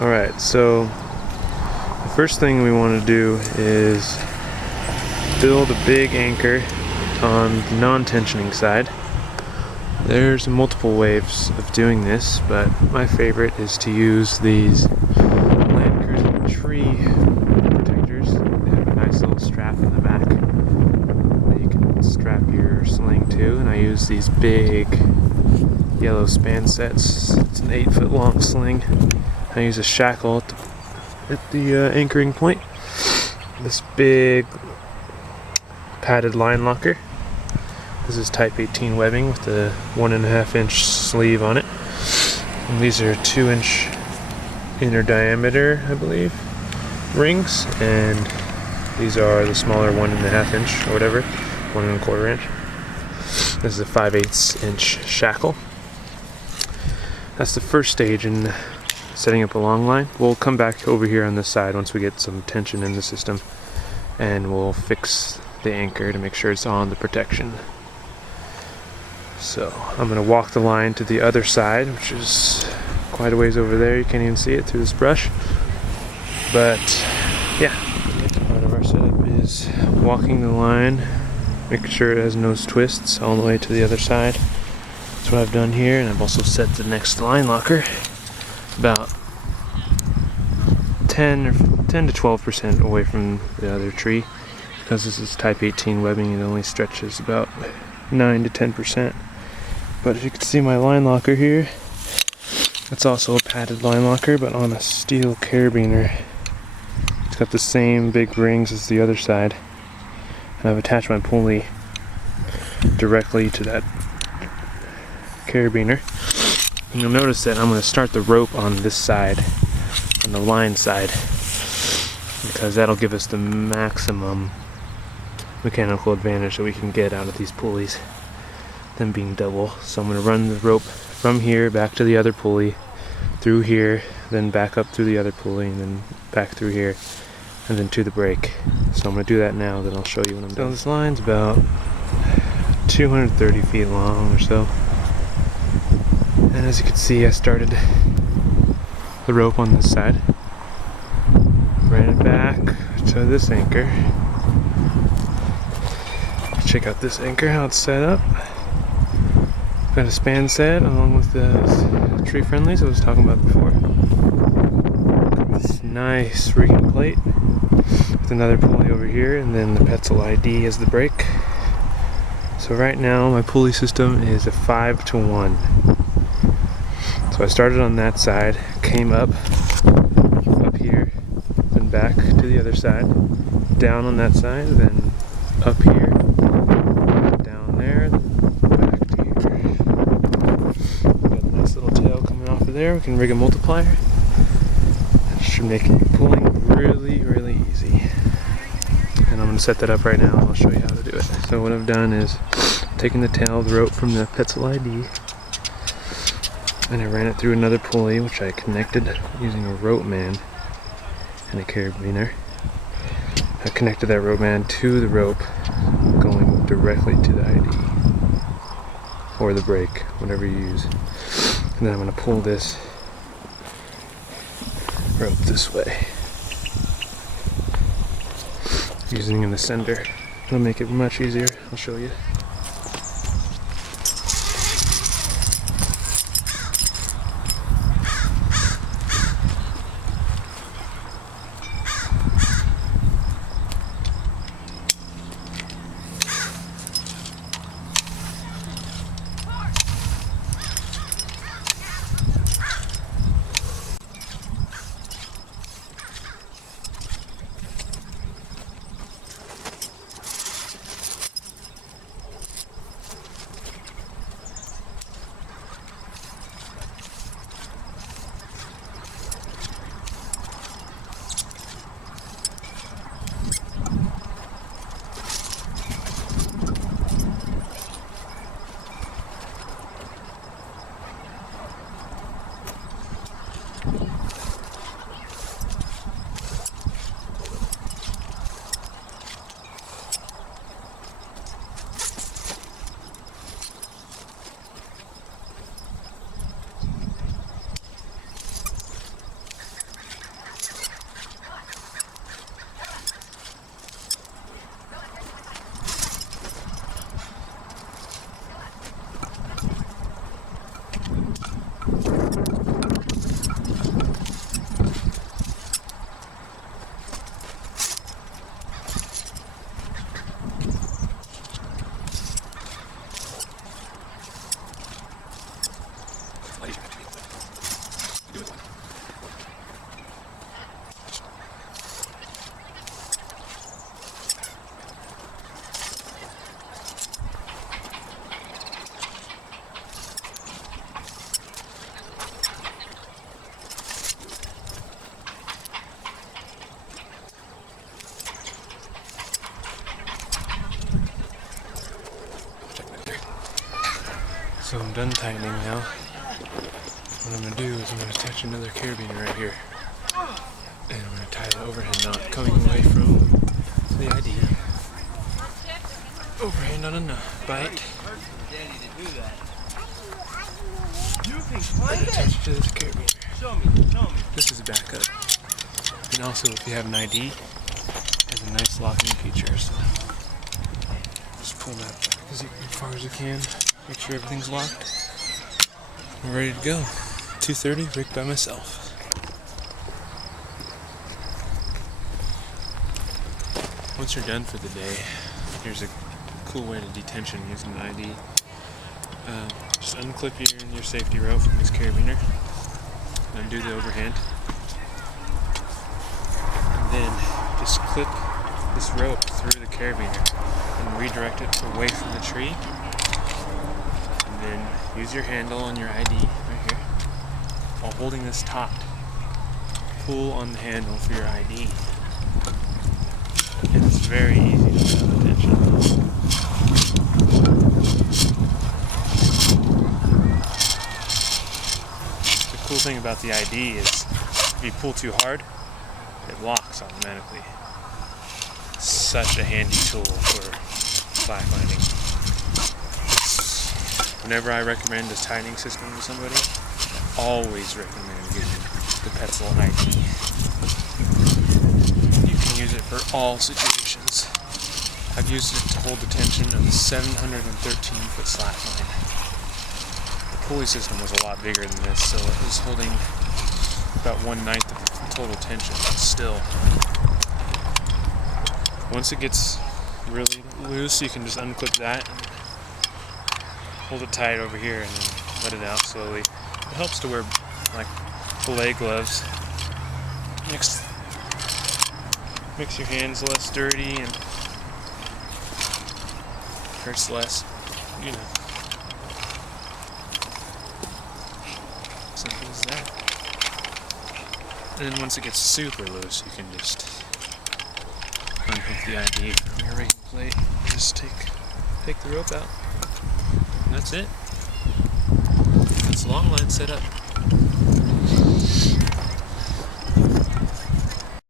Alright, so the first thing we want to do is build a big anchor on the non-tensioning side. There's multiple ways of doing this, but my favorite is to use these land tree protectors. They have a nice little strap in the back that you can strap your sling to, and I use these big yellow span sets. It's an 8-foot long sling. I use a shackle at the anchoring point. This big padded line locker. This is type 18 webbing with the 1.5 inch sleeve on it. And these are 2-inch inner diameter, I believe, rings, and these are the smaller 1.5 inch or whatever, 1.25 inch. This is a 5/8 inch shackle. That's the first stage in setting up a long line. We'll come back over here on this side once we get some tension in the system, and we'll fix the anchor to make sure it's on the protection. So I'm going to walk the line to the other side, which is quite a ways over there. You can't even see it through this brush. But yeah, part of our setup is walking the line, making sure it has no twists all the way to the other side. That's what I've done here, and I've also set the next line locker about 10 to 12% away from the other tree. Because this is type 18 webbing, it only stretches about 9 to 10%. But if you can see my line locker here, it's also a padded line locker, but on a steel carabiner. It's got the same big rings as the other side, and I've attached my pulley directly to that carabiner. And you'll notice that I'm going to start the rope on this side, on the line side, because that'll give us the maximum mechanical advantage that we can get out of these pulleys, them being double. So I'm going to run the rope from here back to the other pulley, through here, then back up through the other pulley, and then back through here, and then to the brake. So I'm going to do that now, then I'll show you when I'm done. So this line's about 230 feet long or so. And as you can see, I started the rope on this side, ran it back to this anchor. Check out this anchor, how it's set up. Got a span set along with the tree friendlies I was talking about before. Got this nice rigging plate with another pulley over here, and then the Petzl ID as the brake. So right now my pulley system is a 5-to-1. So I started on that side, came up here, then back to the other side, down on that side, then up here, down there, back to here. Got a nice little tail coming off of there. We can rig a multiplier. That should make pulling really, really easy. And I'm going to set that up right now, and I'll show you how to do it. So what I've done is taken the tail of the rope from the Petzl ID, and I ran it through another pulley, which I connected using a rope man and a carabiner. I connected that rope man to the rope, going directly to the ID, or the brake, whatever you use. And then I'm going to pull this rope this way, using an ascender. It'll make it much easier. I'll show you. So I'm done tightening now. What I'm going to do is I'm going to attach another carabiner right here. And I'm going to tie the overhead knot coming away from the ID. Overhand on a knot bite. And attach it to this carabiner. This is a backup. And also, if you have an ID, it has a nice locking feature. So just pull that back as far as you can. Make sure everything's locked. We're ready to go. 2:30, rig by myself. Once you're done for the day, here's a cool way to detension using an ID. Just unclip your safety rope from this carabiner. Undo the overhand. And then just clip this rope through the carabiner and redirect it away from the tree. And then use your handle on your ID right here while holding this taut. Pull on the handle for your ID. And it's very easy to feel the tension. The cool thing about the ID is if you pull too hard, it locks automatically. It's such a handy tool for slacklining. Whenever I recommend this tightening system to somebody, I always recommend using the Petzl ID. You can use it for all situations. I've used it to hold the tension of a 713-foot slackline. The pulley system was a lot bigger than this, so it was holding about 1/9 of the total tension, but still. Once it gets really loose, you can just unclip that and hold it tight over here and then let it out slowly. It helps to wear like belay gloves. Makes your hands less dirty and hurts less, you know. Simple as that. And then once it gets super loose, you can just unhook the ID from your rigging plate and just take the rope out. And that's it. That's Longline set up.